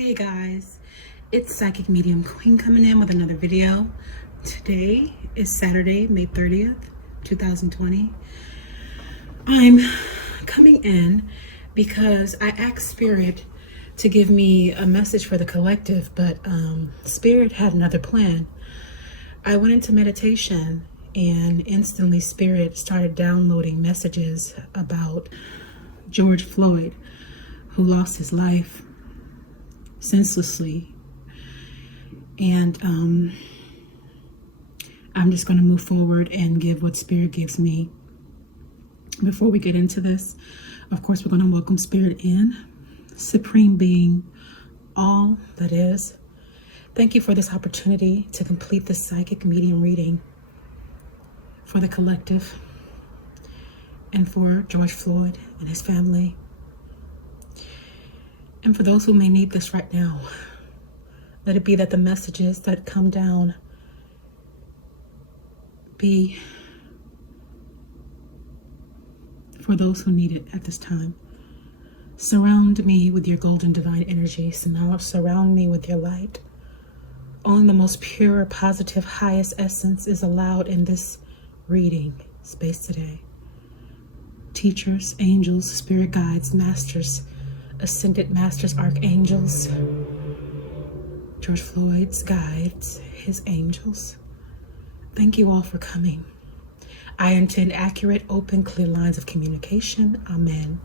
Hey guys, it's Psychic Medium Queen coming in with another video. Today is Saturday, May 30th, 2020. I'm coming in because I asked Spirit to give me a message for the collective, but Spirit had another plan. I went into meditation and instantly Spirit started downloading messages about George Floyd, who lost his life senselessly. And I'm just going to move forward and give what Spirit gives me. Before we get into this, of course, we're going to welcome Spirit in. Supreme Being, all that is. Thank you for this opportunity to complete this psychic medium reading for the collective and for George Floyd and his family. And for those who may need this right now, let it be that the messages that come down be for those who need it at this time. Surround me with your golden divine energy. Surround me with your light. Only the most pure, positive, highest essence is allowed in this reading space today. Teachers, angels, spirit guides, masters, ascended masters, archangels, George Floyd's guides, his angels. Thank you all for coming. I intend accurate, open, clear lines of communication. Amen.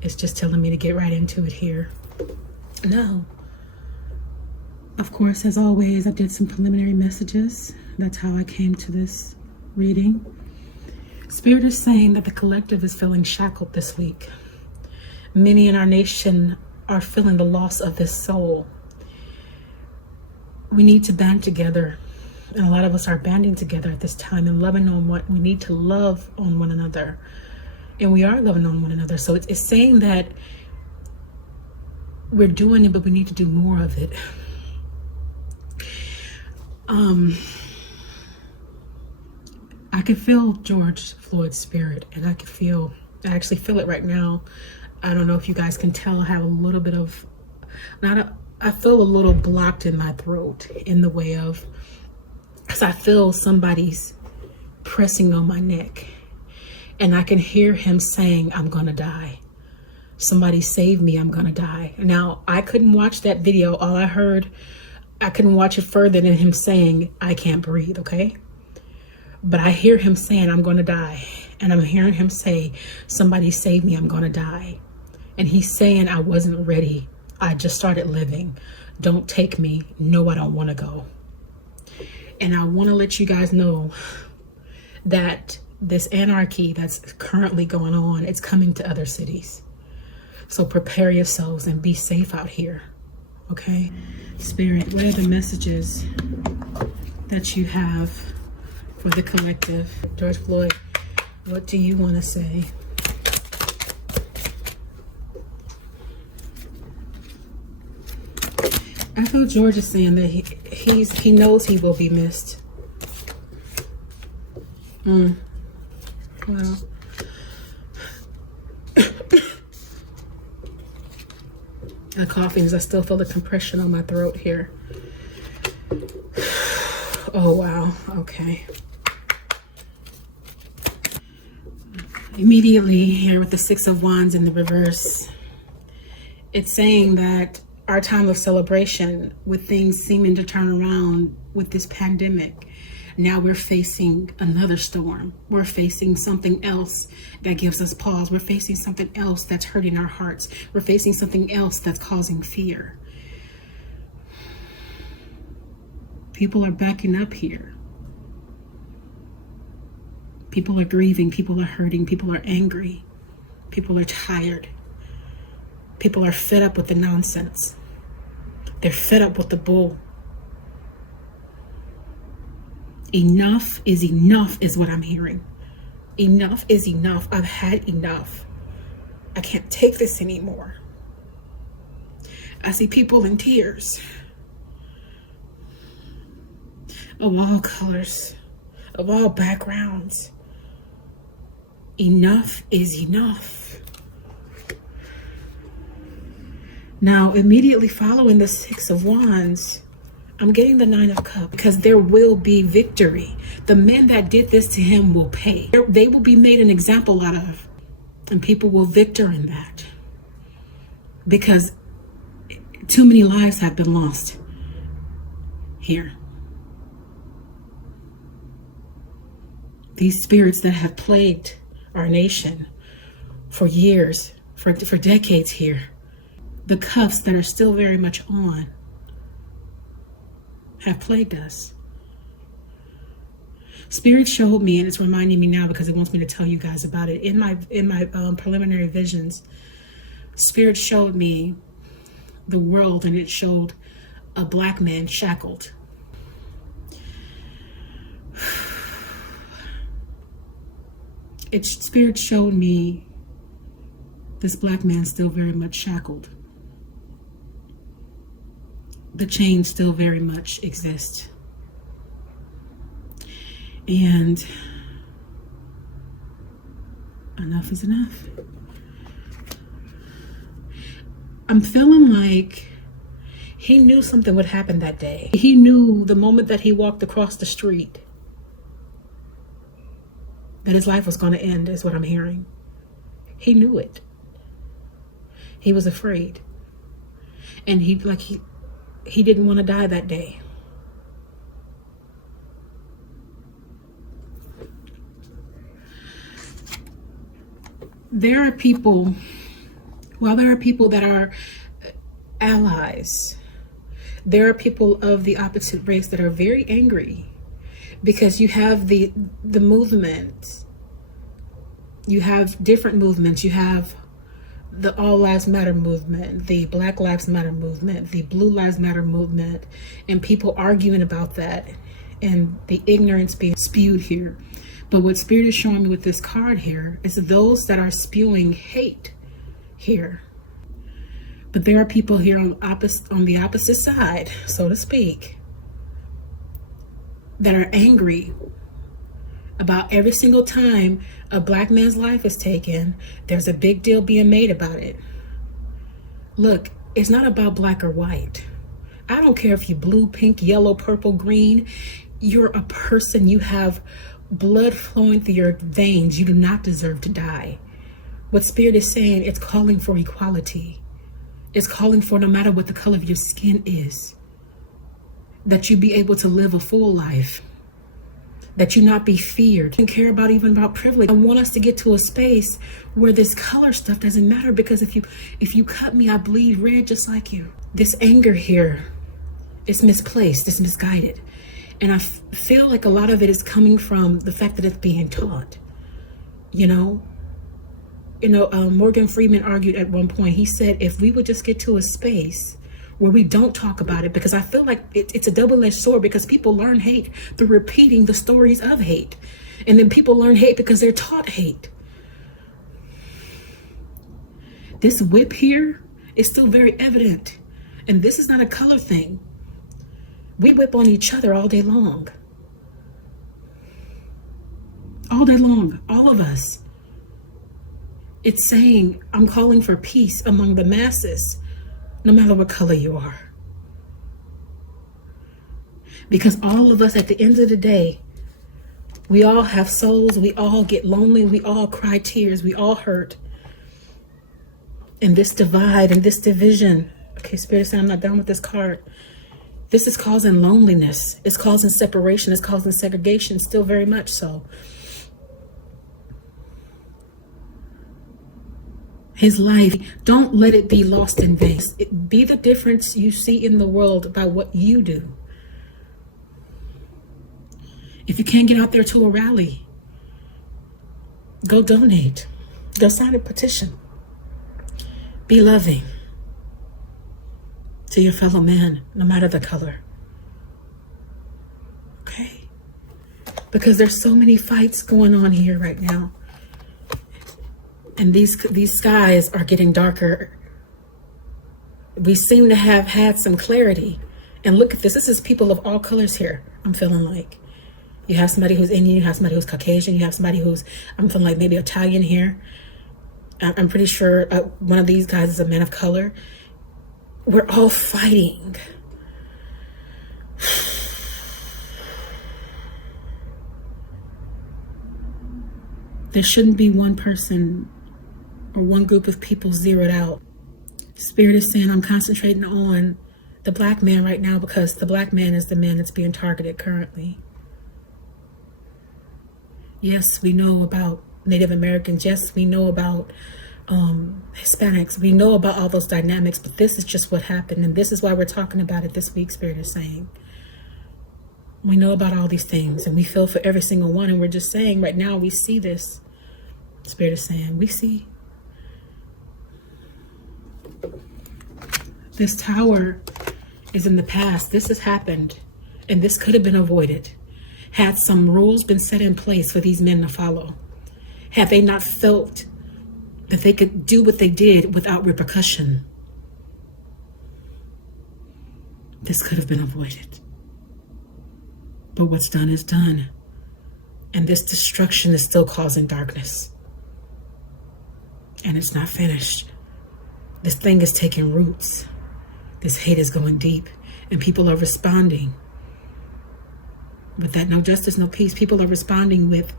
It's just telling me to get right into it here. Now, of course, as always, I did some preliminary messages. That's how I came to this reading. Spirit is saying that the collective is feeling shackled this week. Many in our nation are feeling the loss of this soul. We need to band together, and a lot of us are banding together at this time and loving on what we need to love on one another, and we are loving on one another. So it's saying that we're doing it, but we need to do more of it. I could feel George Floyd's spirit, and I actually feel it right now. I don't know if you guys can tell, I have a little bit of, I feel a little blocked in my throat in the way of, because I feel somebody's pressing on my neck, and I can hear him saying, I'm gonna die. Somebody save me, I'm gonna die. Now, I couldn't watch that video. All I heard, I couldn't watch it further than him saying, I can't breathe, okay? But I hear him saying, I'm gonna die. And I'm hearing him say, somebody save me, I'm gonna die. And he's saying, I wasn't ready. I just started living. Don't take me. No, I don't want to go. And I want to let you guys know that this anarchy that's currently going on, it's coming to other cities. So prepare yourselves and be safe out here. Okay? Spirit, what are the messages that you have for the collective? George Floyd, what do you want to say? I feel George is saying that he knows he will be missed. Well, the coughing is, I still feel the compression on my throat here. Oh wow, okay. Immediately here with the Six of Wands in the reverse, it's saying that our time of celebration, with things seeming to turn around with this pandemic, now we're facing another storm. We're facing something else that gives us pause. We're facing something else that's hurting our hearts. We're facing something else that's causing fear. People are backing up here. People are grieving. People are hurting. People are angry. People are tired. People are fed up with the nonsense. They're fed up with the bull. Enough is what I'm hearing. Enough is enough. I've had enough. I can't take this anymore. I see people in tears of all colors, of all backgrounds. Enough is enough. Now, immediately following the Six of Wands, I'm getting the Nine of Cups, because there will be victory. The men that did this to him will pay. They will be made an example out of, and people will victor in that, because too many lives have been lost here. These spirits that have plagued our nation for years, for decades here, the cuffs that are still very much on, have plagued us. Spirit showed me, and it's reminding me now because it wants me to tell you guys about it. In my preliminary visions, Spirit showed me the world, and it showed a black man shackled. Spirit showed me this black man still very much shackled. The chains still very much exist. And enough is enough. I'm feeling like he knew something would happen that day. He knew the moment that he walked across the street that his life was going to end, is what I'm hearing. He knew it. He was afraid. And he didn't want to die that day. There are people that are allies, there are people of the opposite race that are very angry because you have the movement. You have different movements. You have the All Lives Matter movement, the Black Lives Matter movement, the Blue Lives Matter movement, and people arguing about that and the ignorance being spewed here. But what Spirit is showing me with this card here is those that are spewing hate here. But there are people here on the opposite side, so to speak, that are angry about every single time a black man's life is taken. There's a big deal being made about it. Look, it's not about black or white. I don't care if you're blue, pink, yellow, purple, green. You're a person. You have blood flowing through your veins. You do not deserve to die. What Spirit is saying, it's calling for equality. It's calling for, no matter what the color of your skin is, that you be able to live a full life, that you not be feared and care about even about privilege. I want us to get to a space where this color stuff doesn't matter, because if you cut me, I bleed red just like you. This anger here is misplaced, it's misguided. And I feel like a lot of it is coming from the fact that it's being taught. Morgan Freeman argued at one point. He said, if we would just get to a space where we don't talk about it, because I feel like it's a double-edged sword, because people learn hate through repeating the stories of hate. And then people learn hate because they're taught hate. This whip here is still very evident. And this is not a color thing. We whip on each other all day long. All day long, all of us. It's saying, I'm calling for peace among the masses, no matter what color you are. Because all of us, at the end of the day, we all have souls, we all get lonely, we all cry tears, we all hurt. And this divide and this division, okay, Spirit said, I'm not done with this card. This is causing loneliness. It's causing separation. It's causing segregation, still very much so. His life, don't let it be lost in vain. Be the difference you see in the world by what you do. If you can't get out there to a rally, go donate. Go sign a petition. Be loving to your fellow man, no matter the color. Okay? Because there's so many fights going on here right now. And these skies are getting darker. We seem to have had some clarity. And look at this. This is people of all colors here, I'm feeling like. You have somebody who's Indian, you have somebody who's Caucasian, you have somebody who's, I'm feeling like maybe Italian here. I'm pretty sure one of these guys is a man of color. we're all fighting. There shouldn't be one person or one group of people zeroed out. Spirit is saying I'm concentrating on the black man right now because the black man is the man that's being targeted currently. Yes, we know about Native Americans. Yes, we know about Hispanics. We know about all those dynamics, but this is just what happened. And this is why we're talking about it this week, Spirit is saying. We know about all these things and we feel for every single one. And we're just saying right now, we see this. Spirit is saying, we see. This tower is in the past. This has happened and this could have been avoided. Had some rules been set in place for these men to follow? Had they not felt that they could do what they did without repercussion? This could have been avoided. But what's done is done. And this destruction is still causing darkness. And it's not finished. This thing is taking roots. This hate is going deep. And people are responding. With that, no justice, no peace. People are responding with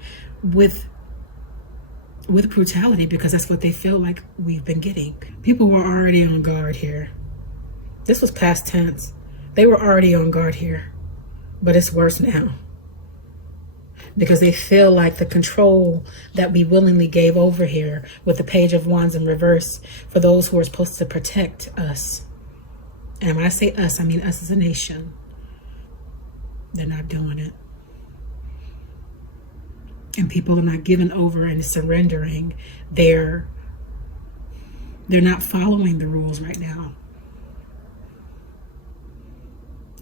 brutality because that's what they feel like we've been getting. People were already on guard here. This was past tense. They were already on guard here. But it's worse now. Because they feel like the control that we willingly gave over here with the Page of Wands in reverse for those who are supposed to protect us. And when I say us, I mean us as a nation. They're not doing it. And people are not giving over and surrendering. They're not following the rules right now.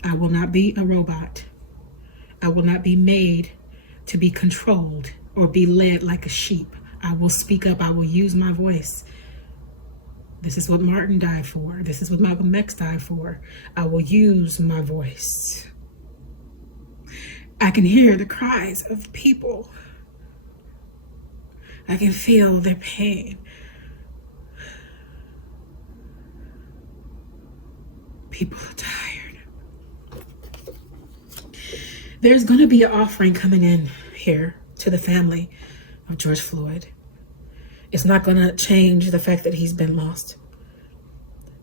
I will not be a robot. I will not be made to be controlled or be led like a sheep. I will speak up. I will use my voice. This is what Martin died for. This is what Malcolm X died for. I will use my voice. I can hear the cries of people. I can feel their pain. People are tired. There's going to be an offering coming in here to the family of George Floyd. It's not going to change the fact that he's been lost.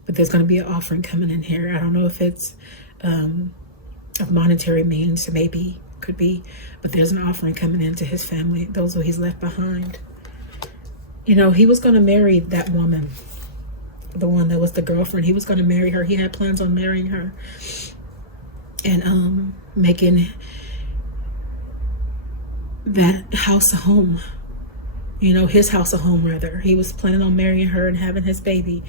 But there's going to be an offering coming in here. I don't know if it's of monetary means, maybe, could be. But there's an offering coming into his family, those who he's left behind. You know, he was going to marry that woman, the one that was the girlfriend. He was going to marry her. He had plans on marrying her and making that house a home. You know, his house a home, rather. He was planning on marrying her and having his baby,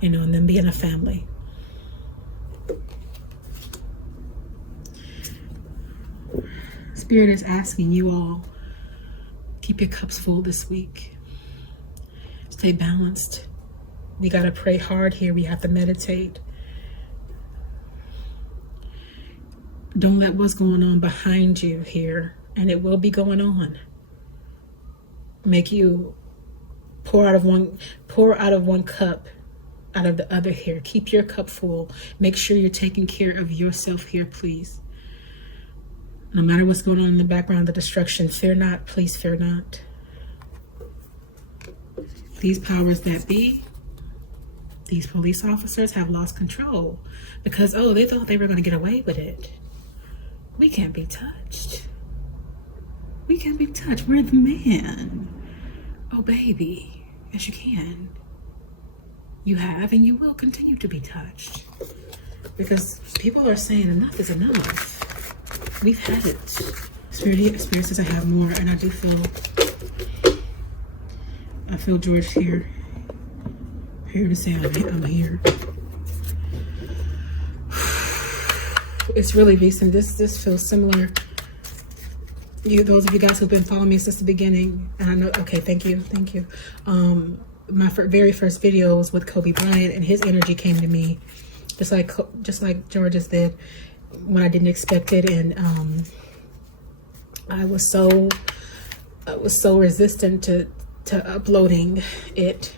you know, and then being a family. Spirit is asking you all, keep your cups full this week. Stay balanced. We got to pray hard here. We have to meditate. Don't let what's going on behind you here, and it will be going on, make you pour out of one cup out of the other here. Keep your cup full. Make sure you're taking care of yourself here, please. No matter what's going on in the background, the destruction, fear not, please fear not. These powers that be, these police officers have lost control because, oh, they thought they were going to get away with it. We can't be touched. We can't be touched. We're the man. Oh, baby. Yes, you can. You have and you will continue to be touched. Because people are saying enough is enough. We've had it. Spirit says I have more, and I do feel George here to say I'm here. It's really recent. This feels similar. Those of you guys who've been following me since the beginning, and I know. Okay, thank you. My very first video was with Kobe Bryant, and his energy came to me, just like George's did, when I didn't expect it, and I was so resistant to uploading it.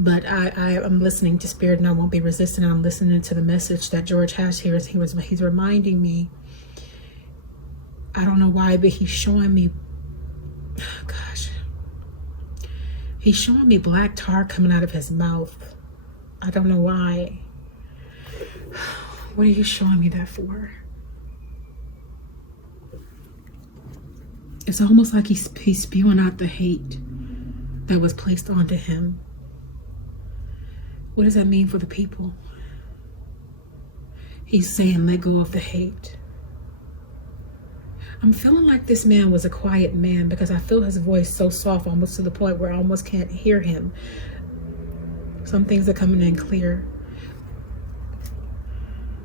But I'm listening to Spirit, and I won't be resistant. I'm listening to the message that George has here. He's reminding me. I don't know why, but he's showing me. Oh gosh, he's showing me black tar coming out of his mouth. I don't know why. What are you showing me that for? It's almost like he's spewing out the hate that was placed onto him. What does that mean for the people? He's saying, let go of the hate. I'm feeling like this man was a quiet man, because I feel his voice so soft, almost to the point where I almost can't hear him. Some things are coming in clear.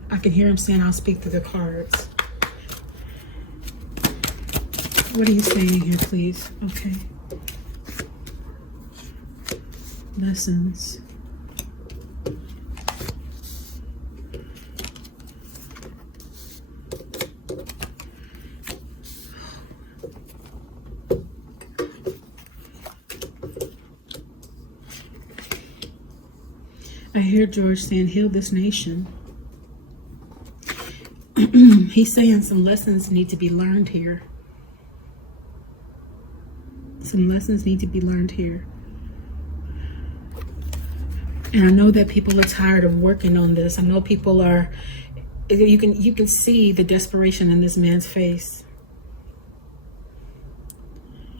I can hear him saying, I'll speak through the cards. What are you saying here, please? Okay. Lessons. I hear George saying, heal this nation. He's saying some lessons need to be learned here. Some lessons need to be learned here. And I know that people are tired of working on this. I know people are, you can see the desperation in this man's face.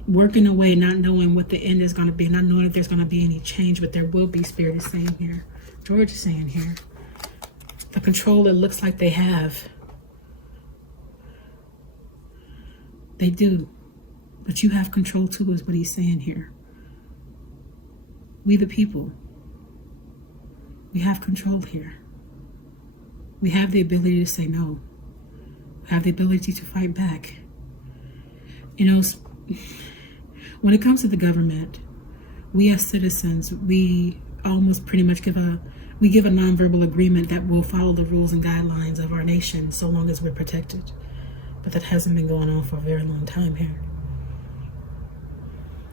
Working away, not knowing what the end is going to be, not knowing if there's going to be any change, but there will be, Spirit is saying here. George is saying here. The control it looks like they have. They do. But you have control too, is what he's saying here. We the people. We have control here. We have the ability to say no. We have the ability to fight back. You know, when it comes to the government, we as citizens, we almost pretty much give a nonverbal agreement that we'll follow the rules and guidelines of our nation so long as we're protected. But that hasn't been going on for a very long time here.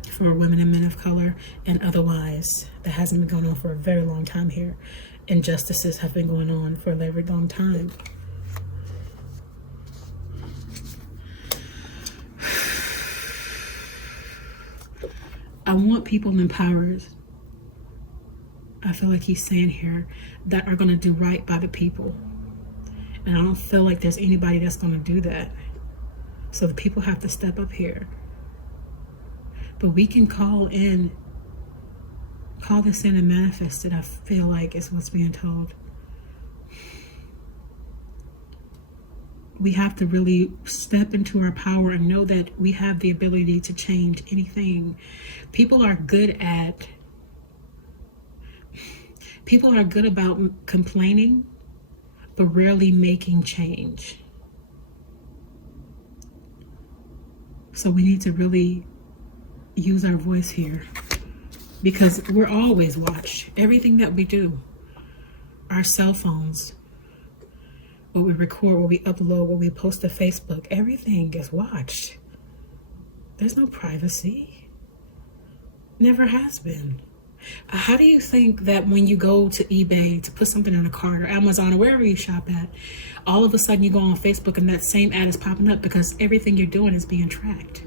For women and men of color and otherwise, that hasn't been going on for a very long time here. Injustices have been going on for a very long time. I want people empowered. I feel like he's saying here that are going to do right by the people. And I don't feel like there's anybody that's going to do that. So the people have to step up here. But we can call this in and manifest it. I feel like it's what's being told. We have to really step into our power and know that we have the ability to change anything. People are good about complaining, but rarely making change. So we need to really use our voice here, because we're always watched. Everything that we do, our cell phones, what we record, what we upload, what we post to Facebook, everything gets watched. There's no privacy. Never has been. How do you think that when you go to eBay to put something in a cart, or Amazon, or wherever you shop at, all of a sudden you go on Facebook and that same ad is popping up because everything you're doing is being tracked?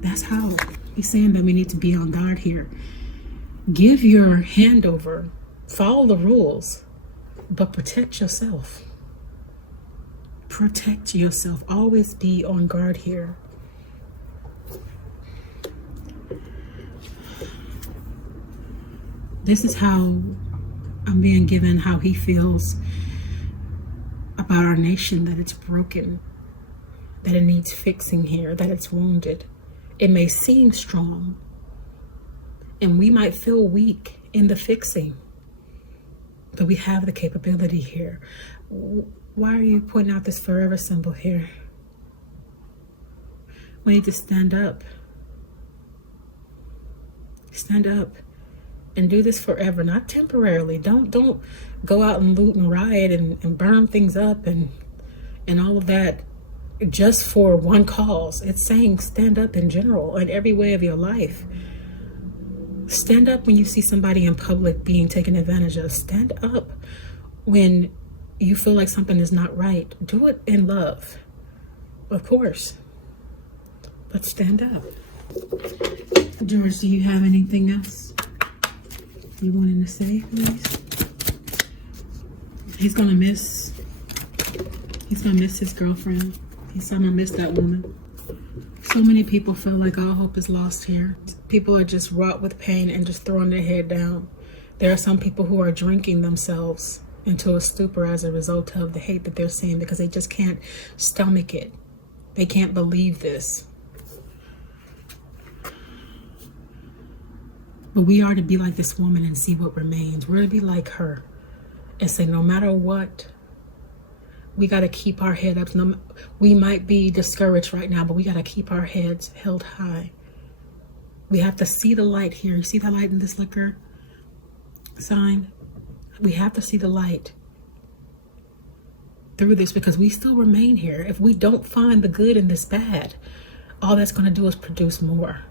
That's how he's saying that we need to be on guard here. Give your hand over, follow the rules, but protect yourself. Protect yourself. Always be on guard here. This is how I'm being given how he feels about our nation, that it's broken, that it needs fixing here, that it's wounded. It may seem strong, and we might feel weak in the fixing, but we have the capability here. Why are you pointing out this forever symbol here? We need to stand up. Stand up. And do this forever, not temporarily. Don't go out and loot and riot and burn things up and all of that just for one cause. It's saying stand up in general in every way of your life. Stand up when you see somebody in public being taken advantage of. Stand up when you feel like something is not right. Do it in love, of course, but stand up. George, do you have anything else you wanted to say, please? He's gonna miss his girlfriend. He's gonna miss that woman. So many people feel like all hope is lost here. People are just wrought with pain and just throwing their head down. There are some people who are drinking themselves into a stupor as a result of the hate that they're seeing, because they just can't stomach it. They can't believe this. But we are to be like this woman and see what remains. We're to be like her and say, no matter what, we got to keep our head up. We might be discouraged right now, but we got to keep our heads held high. We have to see the light here. You see the light in this liquor sign? We have to see the light through this, because we still remain here. If we don't find the good in this bad, all that's going to do is produce more.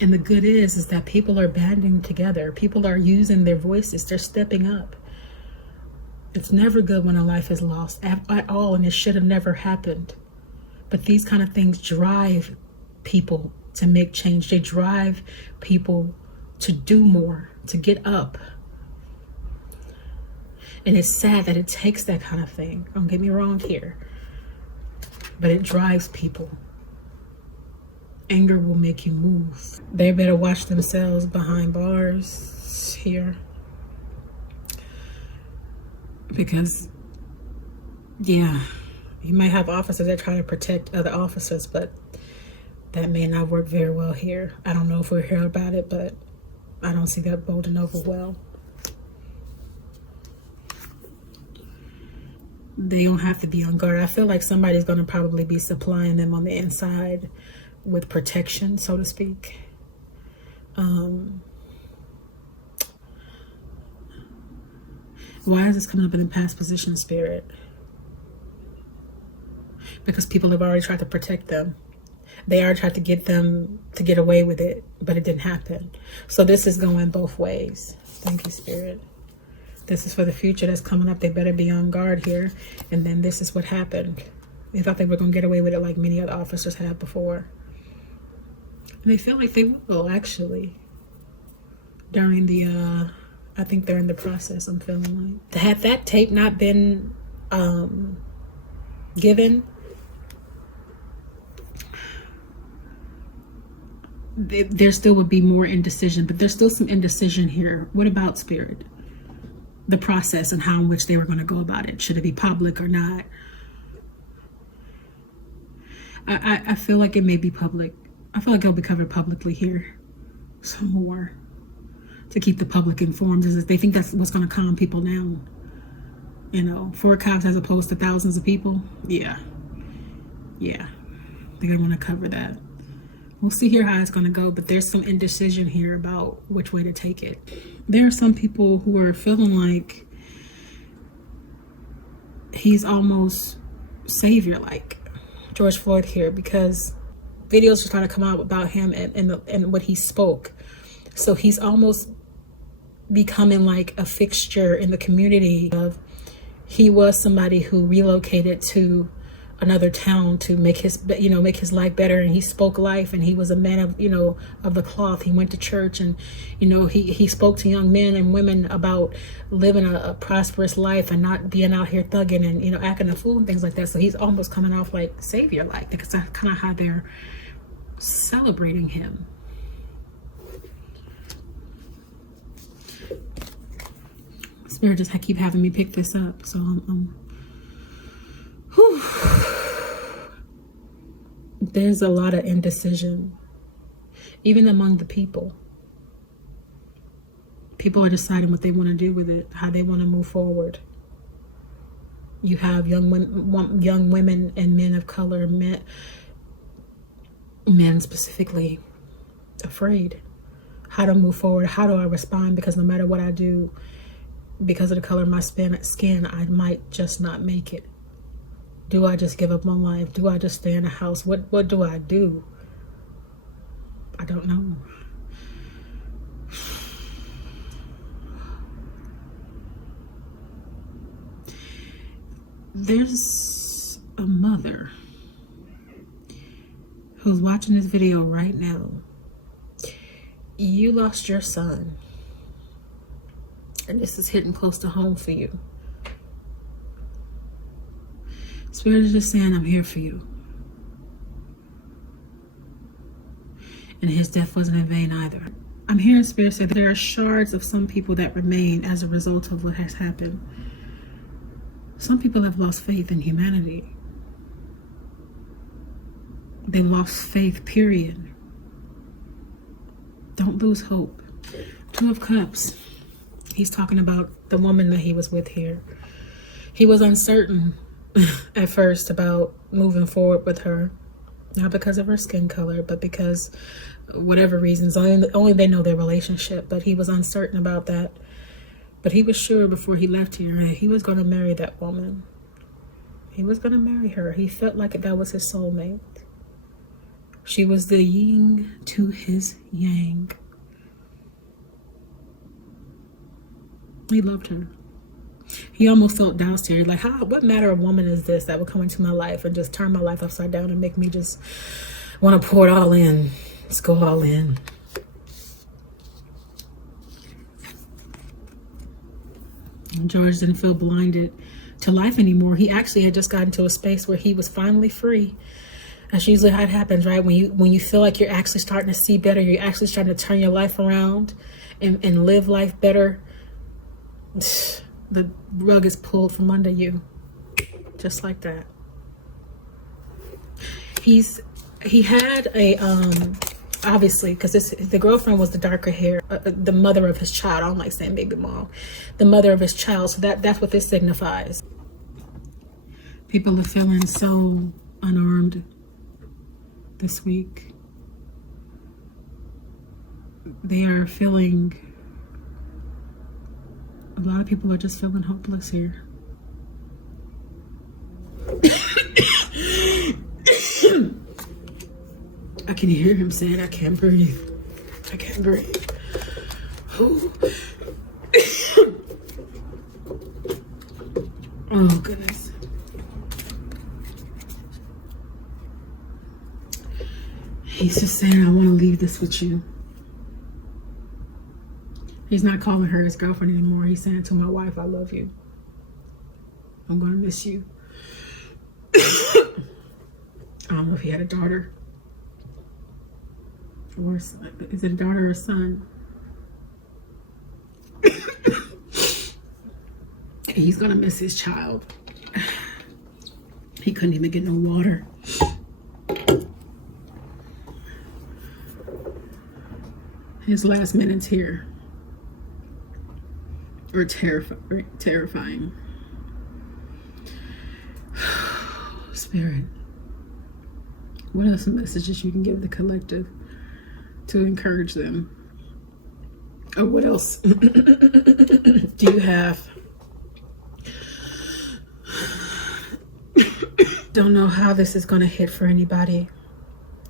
And the good is that people are banding together. People are using their voices. They're stepping up. It's never good when a life is lost at all, and it should have never happened. But these kind of things drive people to make change. They drive people to do more, to get up. And it's sad that it takes that kind of thing. Don't get me wrong here. But it drives people. Anger will make you move. They better watch themselves behind bars here. Because, yeah, you might have officers that try to protect other officers, but that may not work very well here. I don't know if we'll hear about it, but I don't see that boding over well. They don't have to be on guard. I feel like somebody's going to probably be supplying them on the inside with protection, so to speak. Why is this coming up in the past position, Spirit? Because people have already tried to protect them. They already tried to get them to get away with it, but it didn't happen. So this is going both ways. Thank you, Spirit. This is for the future that's coming up. They better be on guard here. And then this is what happened. They thought they were going to get away with it like many other officers have before. And they feel like they will, actually. During the, I think they're in the process, I'm feeling like. Had that tape not been given, there still would be more indecision, but there's still some indecision here. What about, Spirit? The process and how in which they were going to go about it. Should it be public or not? I feel like it may be public. I feel like it'll be covered publicly here. Some more. To keep the public informed. They think that's what's going to calm people down. You know, 4 cops as opposed to thousands of people. Yeah. Yeah. They're going to want to cover that. We'll see here how it's going to go, but there's some indecision here about which way to take it. There are some people who are feeling like he's almost savior-like, George Floyd here, because videos are starting to come out about him and what he spoke. So he's almost becoming like a fixture in the community. He was somebody who relocated to another town to make his life better, and he spoke life, and he was a man of of the cloth. He went to church, and he spoke to young men and women about living a prosperous life and not being out here thugging and acting a fool and things like that. So he's almost coming off like savior like, because that's kind of how they're celebrating him. Spirit just keep having me pick this up, so whew. There's a lot of indecision, even among the people. People are deciding what they want to do with it, how they want to move forward. You have young women and men of color, men specifically, afraid. How to move forward? How do I respond? Because no matter what I do, because of the color of my skin, I might just not make it. Do I just give up my life? Do I just stay in the house? What do I do? I don't know. There's a mother who's watching this video right now. You lost your son, and this is hitting close to home for you. Spirit is just saying, I'm here for you. And his death wasn't in vain either. I'm hearing Spirit say that there are shards of some people that remain as a result of what has happened. Some people have lost faith in humanity. They lost faith, period. Don't lose hope. Two of Cups. He's talking about the woman that he was with here. He was uncertain at first about moving forward with her. Not because of her skin color, but because whatever reasons, only they know their relationship, but he was uncertain about that. But he was sure before he left here that he was going to marry that woman. He was going to marry her. He felt like that was his soulmate. She was the yin to his yang. He loved her. He almost felt doused here. Like, what matter of woman is this that would come into my life and just turn my life upside down and make me just want to pour it all in? Let's go all in. And George didn't feel blinded to life anymore. He actually had just gotten to a space where he was finally free. That's usually how it happens, right? When you feel like you're actually starting to see better, you're actually starting to turn your life around and live life better, the rug is pulled from under you, just like that. He had a obviously, because the girlfriend was the darker hair, the mother of his child. I don't like saying baby mom, the mother of his child. So that's what this signifies. People are feeling so unarmed this week. They are feeling. A lot of people are just feeling hopeless here. I can hear him saying, I can't breathe. I can't breathe. Oh, oh goodness. He's just saying, I want to leave this with you. He's not calling her his girlfriend anymore. He's saying to my wife, I love you. I'm going to miss you. I don't know if he had a daughter. Or is it a daughter or a son? He's going to miss his child. He couldn't even get no water. His last minutes here are terrifying. Spirit, what are some messages you can give the collective to encourage them? Or what else do you have? Don't know how this is going to hit for anybody,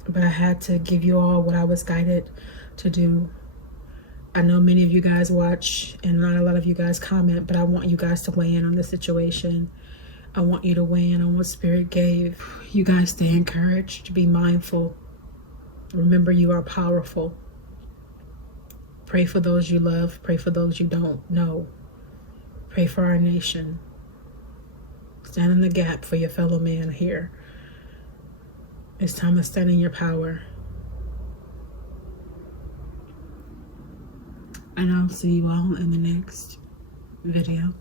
but I had to give you all what I was guided to do. I know many of you guys watch and not a lot of you guys comment, but I want you guys to weigh in on the situation. I want you to weigh in on what Spirit gave. You guys stay encouraged, be mindful. Remember, you are powerful. Pray for those you love. Pray for those you don't know. Pray for our nation. Stand in the gap for your fellow man here. It's time to stand in your power. And I'll see you all in the next video.